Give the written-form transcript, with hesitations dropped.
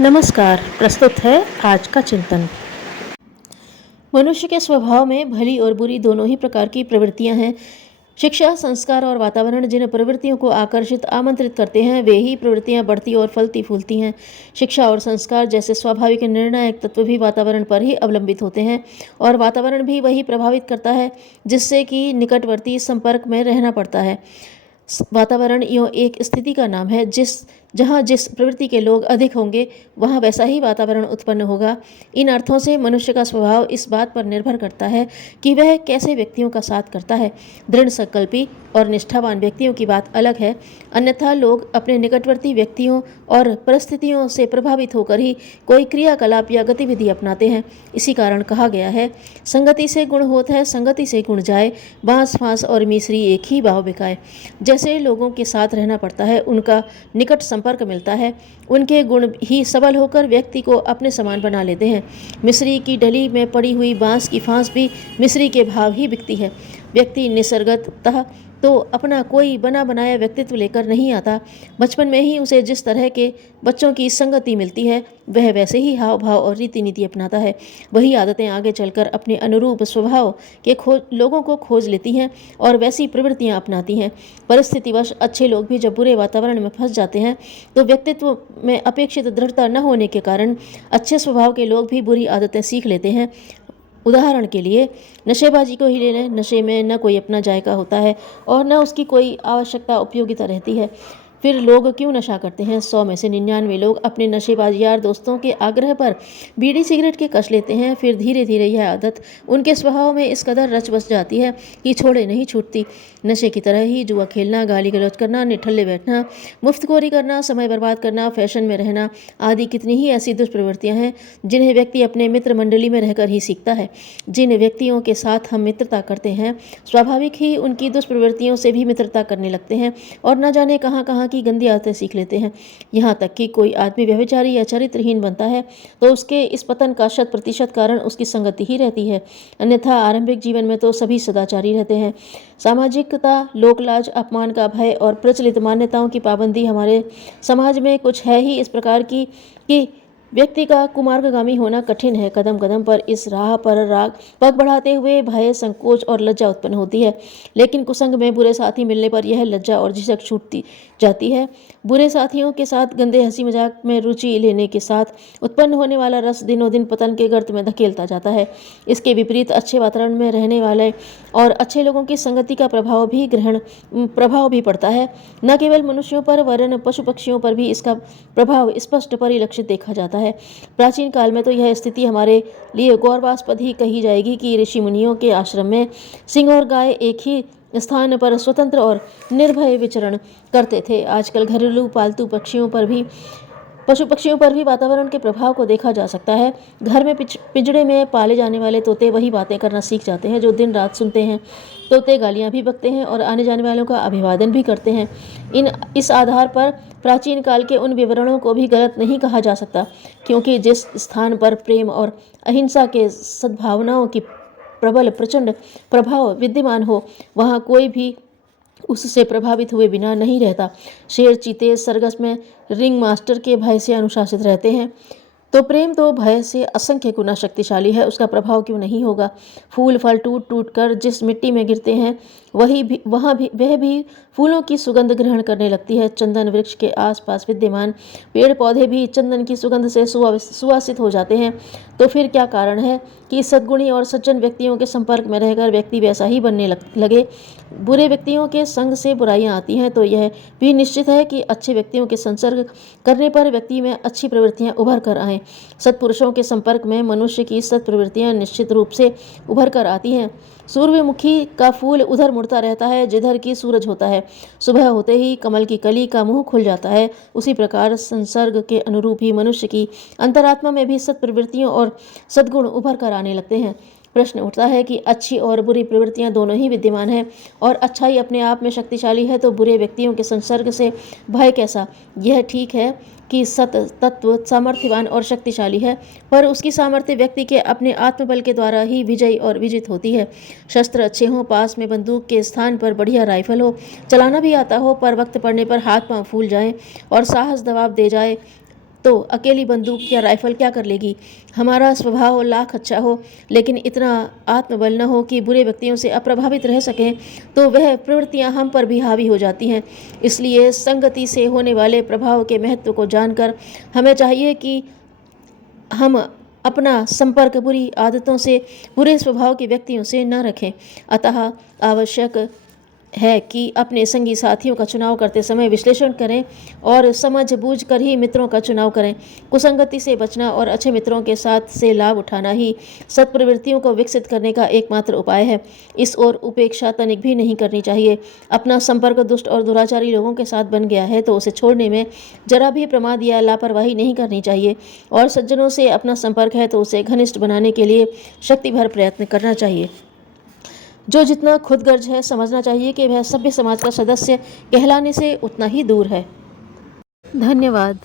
नमस्कार। प्रस्तुत है आज का चिंतन। मनुष्य के स्वभाव में भली और बुरी दोनों ही प्रकार की प्रवृत्तियां हैं। शिक्षा, संस्कार और वातावरण जिन प्रवृत्तियों को आकर्षित आमंत्रित करते हैं वे ही प्रवृत्तियां बढ़ती और फलती फूलती हैं। शिक्षा और संस्कार जैसे स्वाभाविक निर्णायक तत्व भी वातावरण पर ही अवलंबित होते हैं और वातावरण भी वही प्रभावित करता है जिससे कि निकटवर्ती संपर्क में रहना पड़ता है। वातावरण यो एक स्थिति का नाम है जहाँ जिस प्रवृत्ति के लोग अधिक होंगे वहाँ वैसा ही वातावरण उत्पन्न होगा। इन अर्थों से मनुष्य का स्वभाव इस बात पर निर्भर करता है कि वह कैसे व्यक्तियों का साथ करता है। दृढ़ संकल्पी और निष्ठावान व्यक्तियों की बात अलग है, अन्यथा लोग अपने निकटवर्ती व्यक्तियों और परिस्थितियों से प्रभावित होकर ही कोई क्रियाकलाप या गतिविधि अपनाते हैं। इसी कारण कहा गया है, संगति से गुण होत है, संगति से गुण जाए, बांस फांस और मिसरी एक ही भाव बिकाए। जैसे लोगों के साथ रहना पड़ता है, उनका निकट संपर्क मिलता है, उनके गुण ही सबल होकर व्यक्ति को अपने समान बना लेते हैं। मिस्री की डली में पड़ी हुई बांस की फांस भी मिस्री के भाव ही बिकती है। व्यक्ति निसर्गतः तो अपना कोई बना बनाया व्यक्तित्व लेकर नहीं आता। बचपन में ही उसे जिस तरह के बच्चों की संगति मिलती है वह वैसे ही हाव भाव और रीति नीति अपनाता है। वही आदतें आगे चलकर अपने अनुरूप स्वभाव के लोगों को खोज लेती हैं और वैसी प्रवृत्तियां अपनाती हैं। परिस्थितिवश अच्छे लोग भी जब बुरे वातावरण में फंस जाते हैं तो व्यक्तित्व में अपेक्षित दृढ़ता न होने के कारण अच्छे स्वभाव के लोग भी बुरी आदतें सीख लेते हैं। उदाहरण के लिए नशेबाजी को ही ले लें। नशे में न कोई अपना जायका होता है और न उसकी कोई आवश्यकता उपयोगिता रहती है। फिर लोग क्यों नशा करते हैं? 100 में से 99 लोग अपने नशेबाज यार दोस्तों के आग्रह पर बीड़ी सिगरेट के कश लेते हैं। फिर धीरे धीरे यह आदत उनके स्वभाव में इस कदर रच बस जाती है कि छोड़े नहीं छूटती। नशे की तरह ही जुआ खेलना, गाली गलौज करना, निठल्ले बैठना, मुफ्तखोरी करना, समय बर्बाद करना, फैशन में रहना आदि कितनी ही ऐसी दुष्प्रवृत्तियां हैं जिन्हें व्यक्ति अपने मित्र मंडली में रहकर ही सीखता है। जिन व्यक्तियों के साथ हम मित्रता करते हैं स्वाभाविक ही उनकी दुष्प्रवृत्तियों से भी मित्रता करने लगते हैं और न जाने कहाँ कहाँ की गंदी आदतें सीख लेते हैं। यहाँ तक कि कोई आदमी व्यभिचारी या चरित्रहीन बनता है तो उसके इस पतन का 100% कारण उसकी संगति ही रहती है। अन्यथा आरंभिक जीवन में तो सभी सदाचारी रहते हैं। सामाजिकता, लोकलाज, अपमान का भय और प्रचलित मान्यताओं की पाबंदी हमारे समाज में कुछ है ही इस प्रकार की कि व्यक्ति का कुमार्गगामी होना कठिन है। कदम कदम पर इस राह पर राग पग बढ़ाते हुए भय, संकोच और लज्जा उत्पन्न होती है। लेकिन कुसंग में बुरे साथी मिलने पर यह लज्जा और झिझक छूटती जाती है। बुरे साथियों के साथ गंदे हंसी मजाक में रुचि लेने के साथ उत्पन्न होने वाला रस दिनों दिन पतन के गर्त में धकेलता जाता है। इसके विपरीत अच्छे वातावरण में रहने वाले और अच्छे लोगों की संगति का प्रभाव भी पड़ता है। न केवल मनुष्यों पर वरन पशु पक्षियों पर भी इसका प्रभाव स्पष्ट परिलक्षित देखा जाता है। प्राचीन काल में तो यह स्थिति हमारे लिए गौरवास्पद ही कही जाएगी कि ऋषि मुनियों के आश्रम में सिंह और गाय एक ही स्थान पर स्वतंत्र और निर्भय विचरण करते थे। आजकल घरेलू पालतू पशु पक्षियों पर भी वातावरण के प्रभाव को देखा जा सकता है। घर में पिंजड़े में पाले जाने वाले तोते वही बातें करना सीख जाते हैं जो दिन रात सुनते हैं। तोते गालियां भी बकते हैं और आने जाने वालों का अभिवादन भी करते हैं। इस आधार पर प्राचीन काल के उन विवरणों को भी गलत नहीं कहा जा सकता, क्योंकि जिस स्थान पर प्रेम और अहिंसा के सद्भावनाओं की प्रबल प्रचंड प्रभाव विद्यमान हो वहाँ कोई भी उससे प्रभावित हुए बिना नहीं रहता। शेर, चीते सरगस में रिंग मास्टर के भय से अनुशासित रहते हैं तो प्रेम तो भय से असंख्य गुना शक्तिशाली है, उसका प्रभाव क्यों नहीं होगा। फूल फल टूट टूट कर जिस मिट्टी में गिरते हैं वह भी फूलों की सुगंध ग्रहण करने लगती है। चंदन वृक्ष के आसपास विद्यमान पेड़ पौधे भी चंदन की सुगंध से सुवासित हो जाते हैं। तो फिर क्या कारण है कि सद्गुणी और सज्जन व्यक्तियों के संपर्क में रहकर व्यक्ति वैसा ही बनने लगे। बुरे व्यक्तियों के संग से बुराइयां आती हैं तो यह भी निश्चित है कि अच्छे व्यक्तियों के संसर्ग करने पर व्यक्ति में अच्छी प्रवृत्तियां उभर कर आएं। सत्पुरुषों के संपर्क में मनुष्य की सत्प्रवृत्तियां निश्चित रूप से उभर कर आती हैं। सूर्यमुखी का फूल उधर मुड़ता रहता है जिधर की सूरज होता है। सुबह होते ही कमल की कली का मुंह खुल जाता है। उसी प्रकार संसर्ग के अनुरूप ही मनुष्य की अंतरात्मा में भी सत्प्रवृत्तियों और सद्गुण उभर कर आने लगते हैं। प्रश्न उठता है कि अच्छी और बुरी प्रवृत्तियां दोनों ही विद्यमान हैं और अच्छाई अपने आप में शक्तिशाली है तो बुरे व्यक्तियों के संसर्ग से भय कैसा? यह ठीक है कि सत तत्व सामर्थ्यवान और शक्तिशाली है, पर उसकी सामर्थ्य व्यक्ति के अपने आत्मबल के द्वारा ही विजयी और विजित होती है। शस्त्र अच्छे हों, पास में बंदूक के स्थान पर बढ़िया राइफल हो, चलाना भी आता हो, पर वक्त पड़ने पर हाथ पांव फूल जाएं और साहस दबाव दे जाए तो अकेली बंदूक या राइफल क्या कर लेगी। हमारा स्वभाव लाख अच्छा हो, लेकिन इतना आत्मबल न हो कि बुरे व्यक्तियों से अप्रभावित रह सकें, तो वह प्रवृत्तियां हम पर भी हावी हो जाती हैं। इसलिए संगति से होने वाले प्रभाव के महत्व को जानकर हमें चाहिए कि हम अपना संपर्क बुरी आदतों से, बुरे स्वभाव के व्यक्तियों से न रखें। अतः आवश्यक है कि अपने संगी साथियों का चुनाव करते समय विश्लेषण करें और समझ बूझ कर ही मित्रों का चुनाव करें। कुसंगति से बचना और अच्छे मित्रों के साथ से लाभ उठाना ही सत्प्रवृत्तियों को विकसित करने का एकमात्र उपाय है। इस ओर उपेक्षा तनिक भी नहीं करनी चाहिए। अपना संपर्क दुष्ट और दुराचारी लोगों के साथ बन गया है तो उसे छोड़ने में जरा भी प्रमाद या लापरवाही नहीं करनी चाहिए, और सज्जनों से अपना संपर्क है तो उसे घनिष्ठ बनाने के लिए शक्ति भर प्रयत्न करना चाहिए। जो जितना खुदगर्ज है, समझना चाहिए कि वह सभ्य समाज का सदस्य कहलाने से उतना ही दूर है। धन्यवाद।